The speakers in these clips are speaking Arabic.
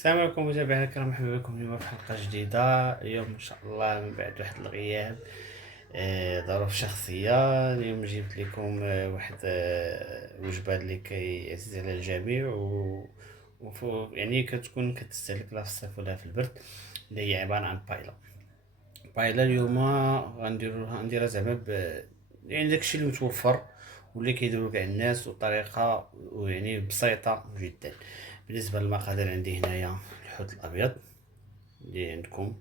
السلام عليكم متابعينا الكرام، مرحبا بكم اليوم في حلقة جديدة. اليوم إن شاء الله من بعد واحد الغياب، ظروف شخصية. اليوم جبت لكم واحد وجبة اللي كيعزز على الجميع يعني كتكون كتستهلك لا في الصيف ولا في البرد، اللي هي عبارة عن بايلا. اليوم غنديرها زعما يعني داكشي اللي متوفر واللي كيديرو كاع الناس، وطريقة ويعني بسيطة جدا. بالنسبة للمقادير، عندي هنايا الحوت الأبيض اللي عندكم،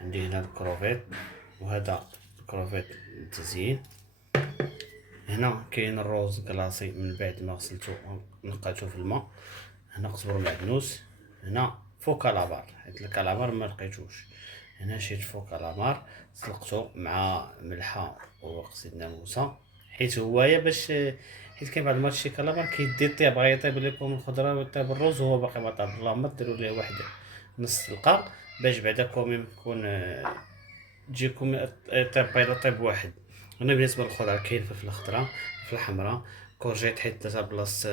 عندي هنا الكروفيت، وهذا الكروفيت للتزيين. هنا كاين الروز كلاصي من بعد ما غسلته نقعته في الماء. هنا قزبر معدنوس. هنا فو كالامار، حيت الكالامار ما لقيتوش. هنا شيت فو كالامار سلقته مع ملحه وقصيد ناموسه، حيت هوايا باش حيت كاين بعض المرات شي كالامار كيدي طياب، بغا يطيب لكم الخضره ويطيب الرز وهو باقي ما طاب. اللهم ديروا ليه واحد نص سلقه باش بعدا كوميم يكون تجيكم طيب بيضه طيب واحد. هنا بالنسبه للخضره كاين فلفله خضراء، فلفله حمراء، كورجيت حيت درتها بلاص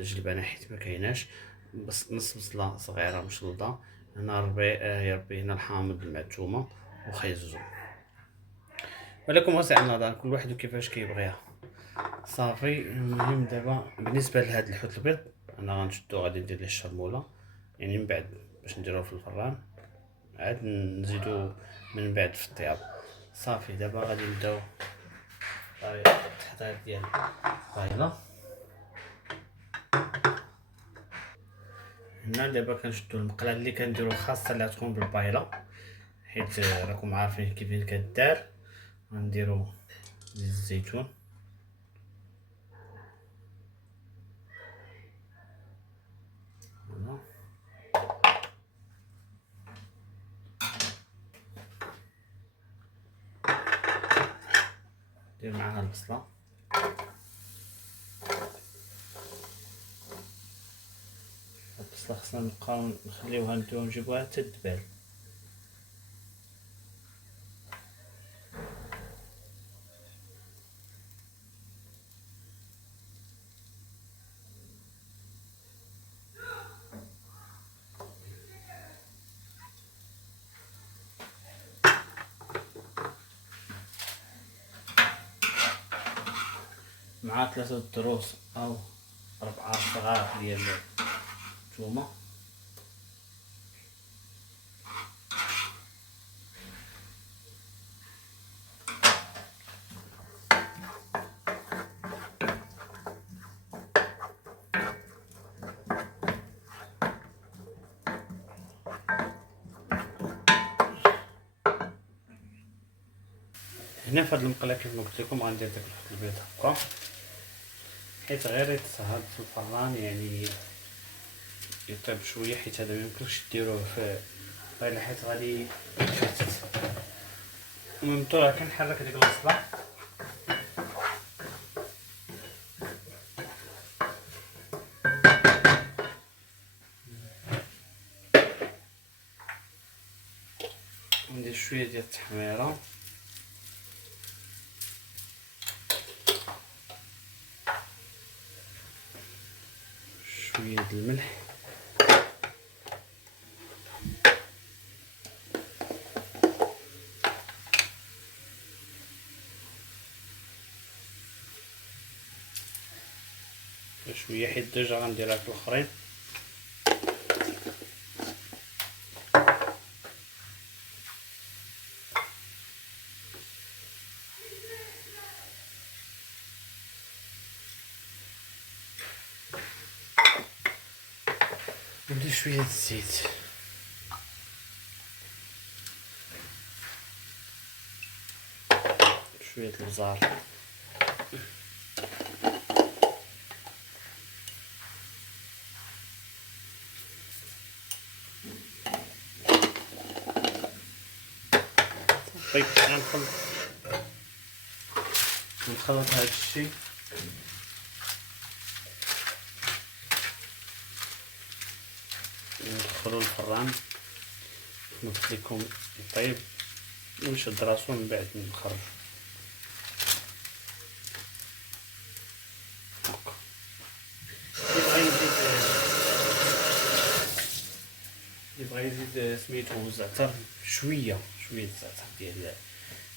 جلبانه حيت ما كايناش، بس نص بصله صغيره مشلوضه. هنا ربي يا ربي، هنا الحامض مع الثومه وخيزو. ولكم واسع النظر، كل واحد وكيفاش كيبغيها. صافي. المهم دابا بالنسبه لهاد الحوت البيض، انا غنشدو غادي ندير ليه الشرموله، يعني من بعد باش نديروه في الفران، عاد نزيدو من بعد في الطياب. صافي دابا غادي نبداو طريقة التحضير ديال البايضة. هنا دابا كنشدو المقله اللي كنديرو خاصة اللي غتكون بالبايضة، حيت راكم عارفين كيفين كدار. غنديرو زيت الزيتون، هنا ندير معاها البصلة، البصلة خصنا نبقاو نخليوها نجيبوها حتى تدبال. مع 3 دروس او 4 صغار ديال الثومة. هنا فهاد المقله كيف ما قلت لكم غندير داك الحوت البيض هكا، حيت غير يتهاد في الفران، يعني يطيب شويه، حيت هذا ميمكنش ديروه في غير حيت غادي يتفتت. المهم طلع كنحرك ديك البصله، ندير شويه ديال التحميره، شويه ديال الملح، شويه حيت ديجا غنديرها في الاخرين. ندير شويه د الزيت، شويه البزار، طيب غنخلط هاد الشي وندخلو الفران قلت لكم يطيب ونشد راسو من بعد نخرج هكا. يبغي نزيد كيبغي يزيد سميتو الزعتر شويه شويه الزعتر ديال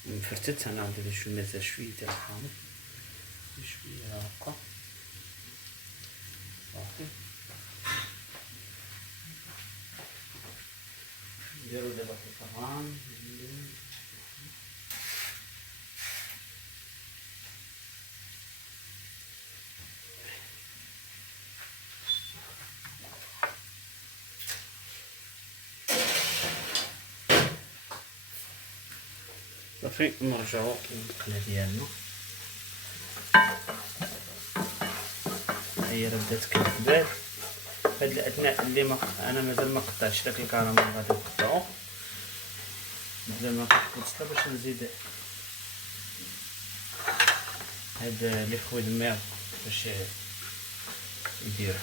مفرتت، انا ندير شويه مازال شويه ديال الحامض، شويه هكا صافي. نديرو دابا في الفران. صافي نرجعو للمقله ديالنا. هي راه بدات كتبان. هاد الاثناء اللي ما انا مازال ما قطعتش داك الكراميل، غادي نقطعو مازال ما كتبان باش نزيد هاد لي فخوي الميغ باش يدير.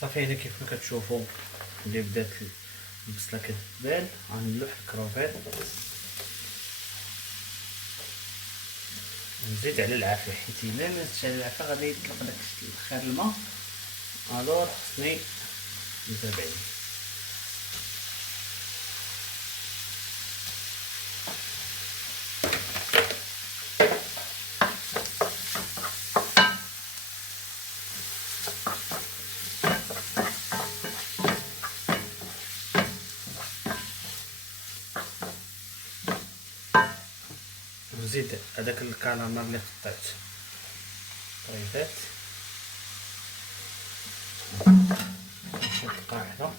صافي هنا كيف ما كتشوفوا اللي بدات البصله كتبان، غنلوح الكروفيط ونزيد على العافيه، حيت الا ما زدتش على العافيه غادي يطلق داك الخير الماء، الوغ خصني نزيد عليه. نزيد هذاك الكالامار اللي قطعت طريفات، نشد القاعده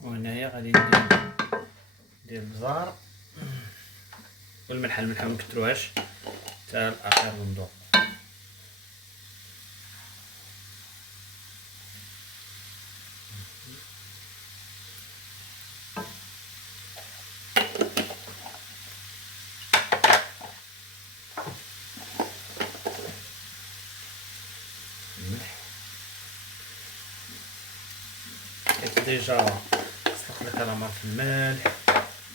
وهنايا غادي ندير البزار والملحه. الملحه منكتروهاش حتى لاخر الموضوع. حيت ديجا سلق الكراميل في الملح،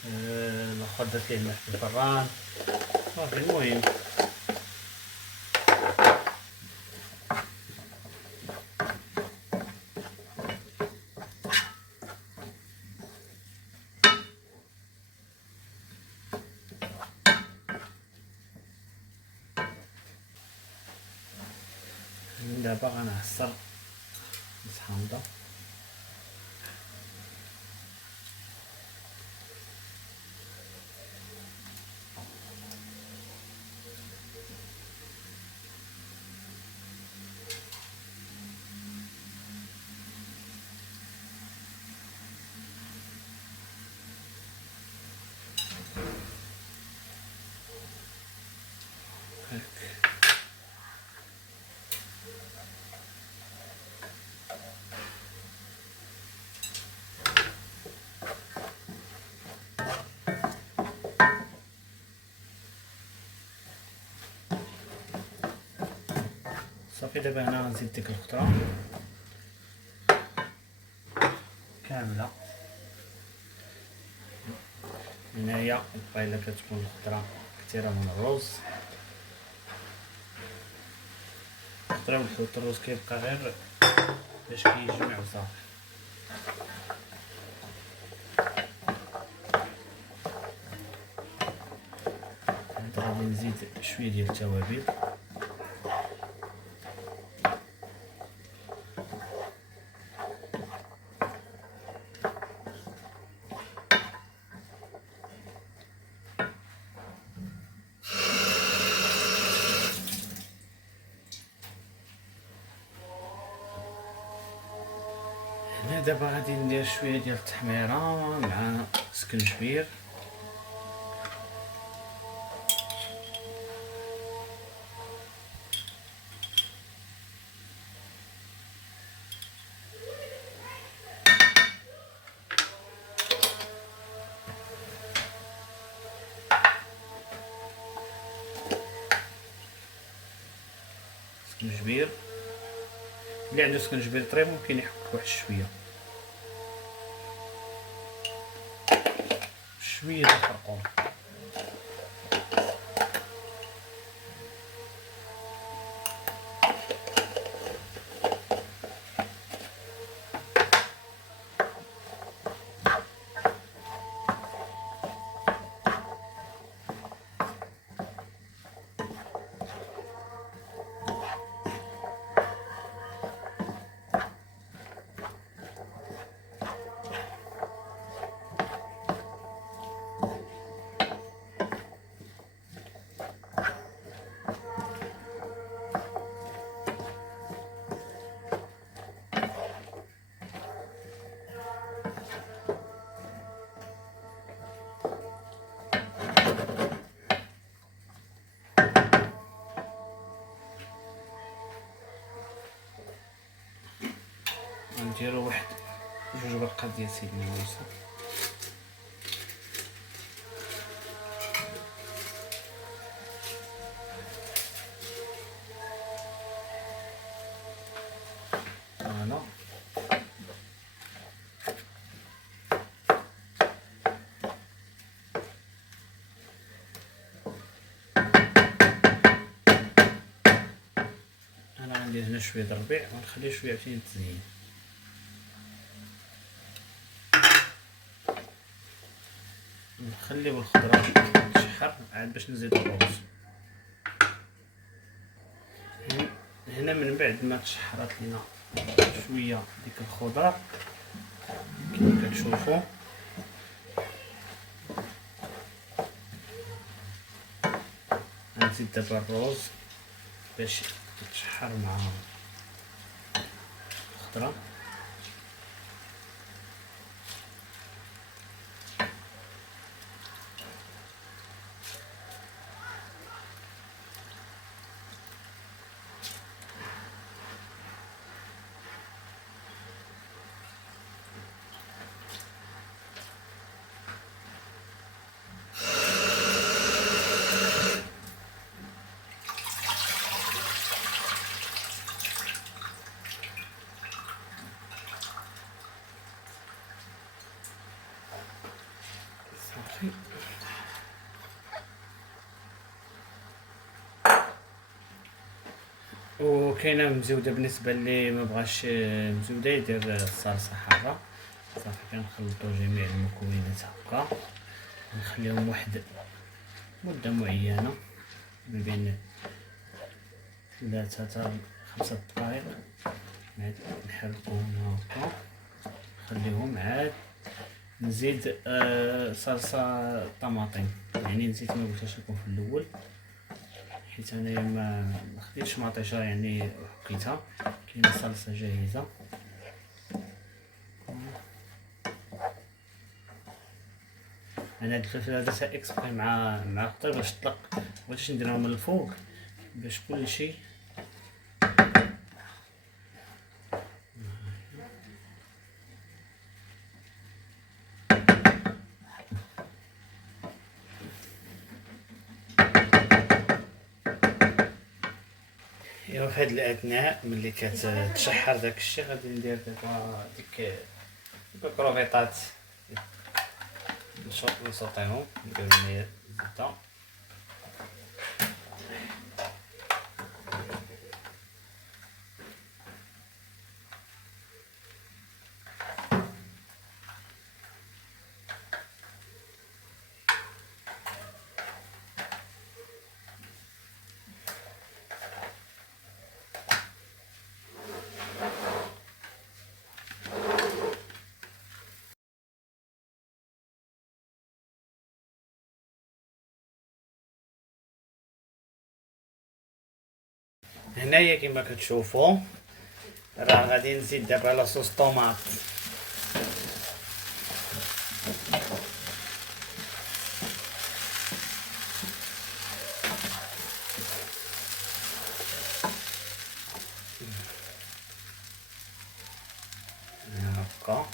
الاخر درت ليه الملح في الفران صافي. المهم دابا غنعصر الحامضه. صافي دابا هنا غنزيد ديك الخضره كامله. هنايا البايله كتكون الخضره كثيره من الرز. الخضره والحوت، الرز كيبقى غير باش كيجمع وصافي. غادي نزيد شويه ديال التوابل. هنا دابا غادي ندير شويه ديال التحميره مع سكنجبير. سكنجبير اللي عنده سكنجبير طري ممكن يحك واحد شويه. شويه د الخرقوم. غنديرو واحد 2 برقات ديال سيدنا موسى. فوالا انا غندير هنا شويه د الربيع ونخلي شويه عشان تزين. نخليو الخضره تشحر عاد باش نزيد الروز. هنا من بعد ما تشحرات لينا شويه ديك الخضره كما كتشوفوا غنزيد دابا الروز باش يتشحر مع الخضره. صافي وكاينه مزوده بالنسبه اللي ما بغاش مزوده يدير الصلصه حاره. صافي كنخلطوا جميع المكونات هكا نخليهم واحد مده معينه ما بين 3 حتى 5 دقائق. عاد نحركوهم هكا نخليهم. عاد نزيد صلصه طماطم، يعني نسيت ما قلتهاش لكم في الاول حيت انايا ما خديتش مطيشه يعني حكيتها. كاينه صلصه جاهزه. انا هاد الفلفل درتها اكسبري مع الخضر باش تطلق، بغيتش نديرها من الفوق باش كلشي ايوا. في هاد الاثناء ملي كتشحر داك الشيء غادي ندير دابا ديك الكروفيطات نسوطيهم ندير لهم الزبده. هنايا كما كتشوفوا راه غادي نزيد دابا لاصوص طوماط. هكا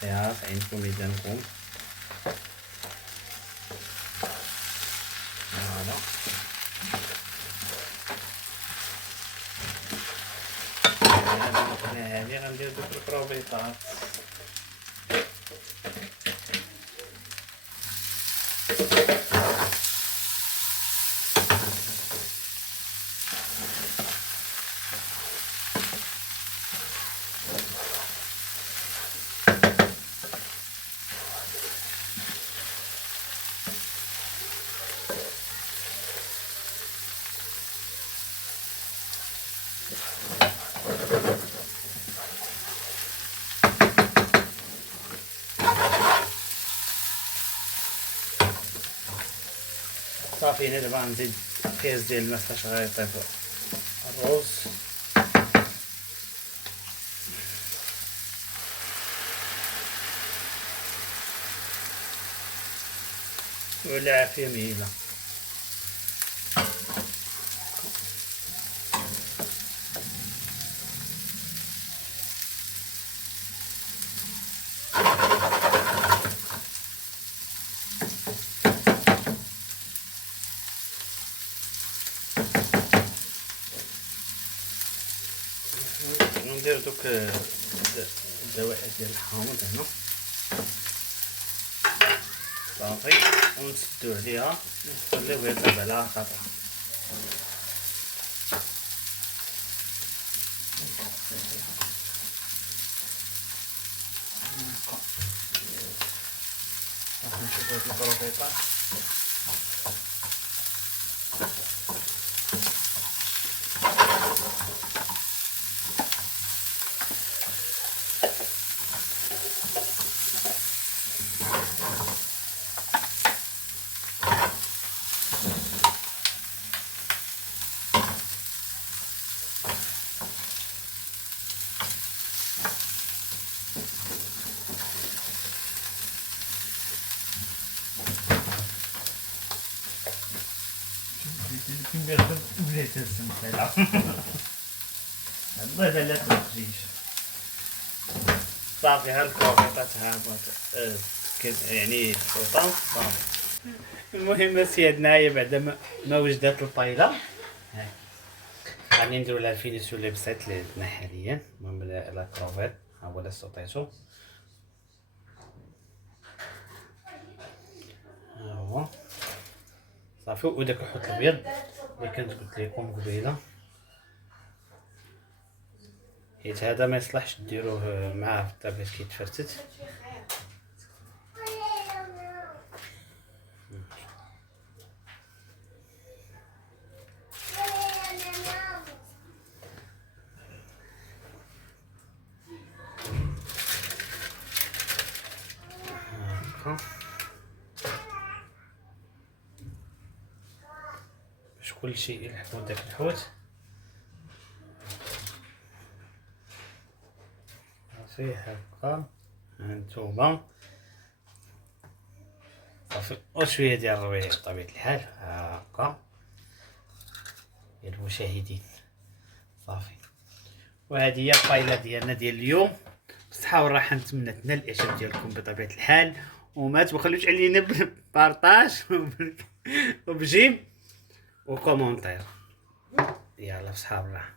فيها عندكم ميزانكم. فوالا هادي غندير دوك الكروفيطات. صافي. هنا دابا غنزيد قياس ديال الماء فاش غيطيب الرز. والعافية مهيلة. ندير دوك الدوائر ديال الحامض هنا صافي، ونسدو عليها ونخليوه يطيب على خاطر. نشوفو هاد البروفيطة. وليت السمسلة الله لا تخرجيش. صافي ها الكروفيطات يعني سلطان صافي. المهم سيادنا هي بعد ما وجدت الطايله غادي نديرو لها الفينيسيون اللي بسيط اللي درنا حاليا. المهم لا كروفيط ها هو اللي سوطيتو ها هو صافي. وداك الحوت الابيض اللي كنت قلت لكم قبيله، حيت هذا ما يصلحش ديروه معاه في الطابليت كيتفرتت. باش كلشي يلحقو داك الحوت صافي هكا. هانتوما صافي وشويه ديال الرويع بطبيعه الحال هكا يا المشاهدين صافي. وهذه هي الطايله ديالنا ديال اليوم. بالصحه والراحه. نتمنى تنال الاعجاب ديالكم بطبيعه الحال، وما تبخلوش علينا بالبارطاج وبجيم وكومونتير. يلا بصحه والراحه.